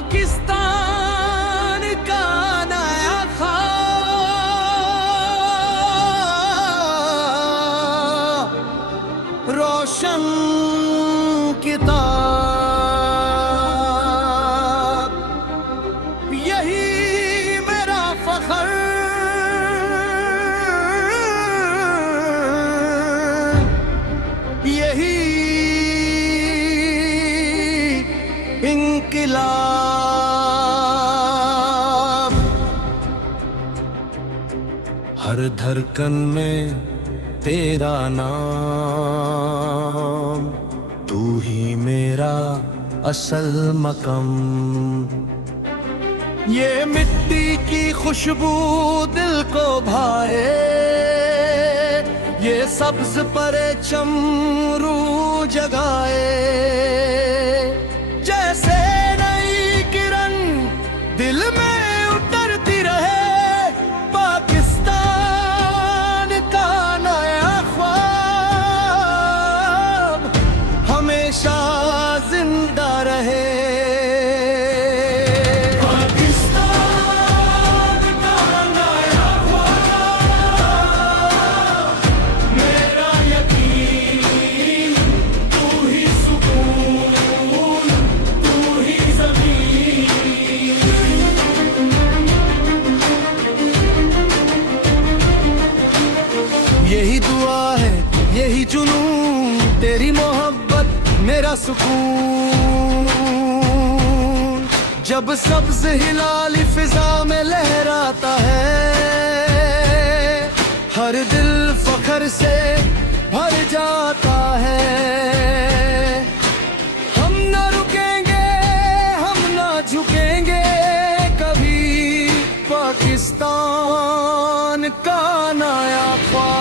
पाकिस्तान का नया ख्वाब, रोशन किताब, यही मेरा फख्र, यही इंकिलाब। हर धड़कन में तेरा नाम, तू ही मेरा असल मकम। ये मिट्टी की खुशबू दिल को भाए, ये सब्ज परचम रूह जगाए। जैसे नई किरण दिल में उतरती रहे, पाकिस्तान का नया ख्वाब हमेशा जिंदा रहे। यही दुआ है, यही जुनून, तेरी मोहब्बत मेरा सुकून। जब सब्ज हिलाली फिजा में लहराता है, हर दिल फख्र से भर जाता है। हम ना रुकेंगे, हम ना झुकेंगे कभी, पाकिस्तान का नया ख्वाब।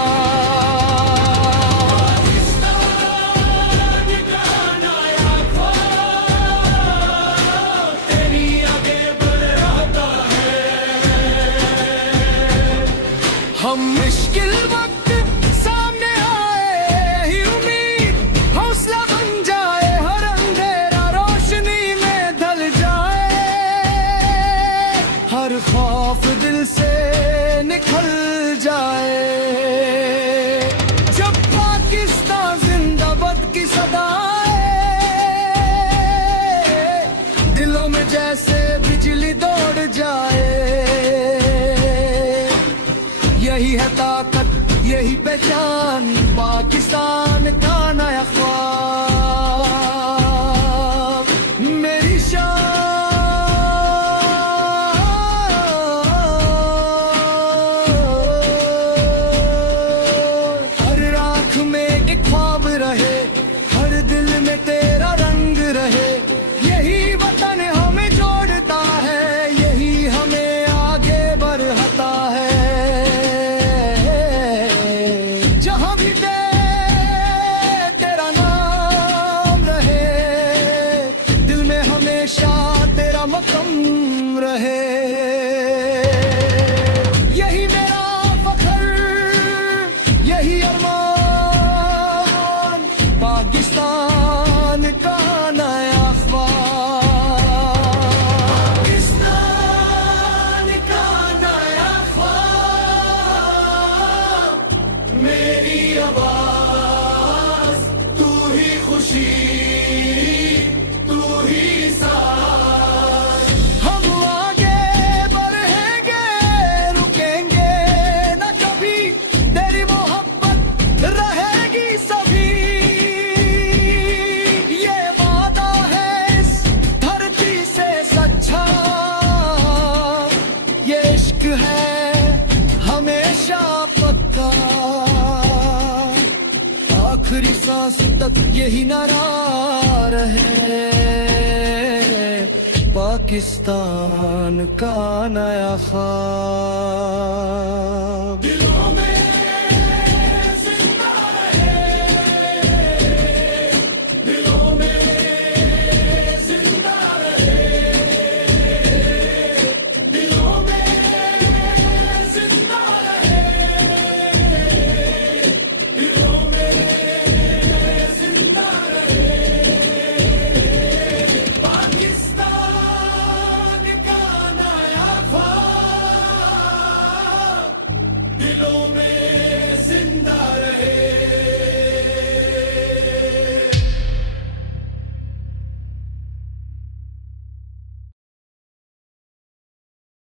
हम मुश्किल वक्त सामने आए ही उम्मीद हौसला बन जाए, हर अंधेरा रोशनी में ढल जाए। हर खौफ दिल से निकल जाए। जब पाकिस्तान जिंदाबाद की सदाए, दिलों में जैसे बिजली दौड़ जाए। यही है ताकत, यही पहचान, पाकिस्तान का नया ख्वाब, मेरी शान। हर राख में एक ख्वाब रहे, हर दिल में तेरा रंग रहे। यही वतन हमें जोड़ता है, यही हमें आगे बढ़ाता है। तेरा मकम रहे, यही मेरा फख्र, यही अरमान, पाकिस्तान का नया ख्वाब। पाकिस्तान का नया ख्वाब, मेरी आवाज, तू ही खुशी, तू ही आखिरी सांस तक यही नारा रहे, पाकिस्तान का नया ख्वाब।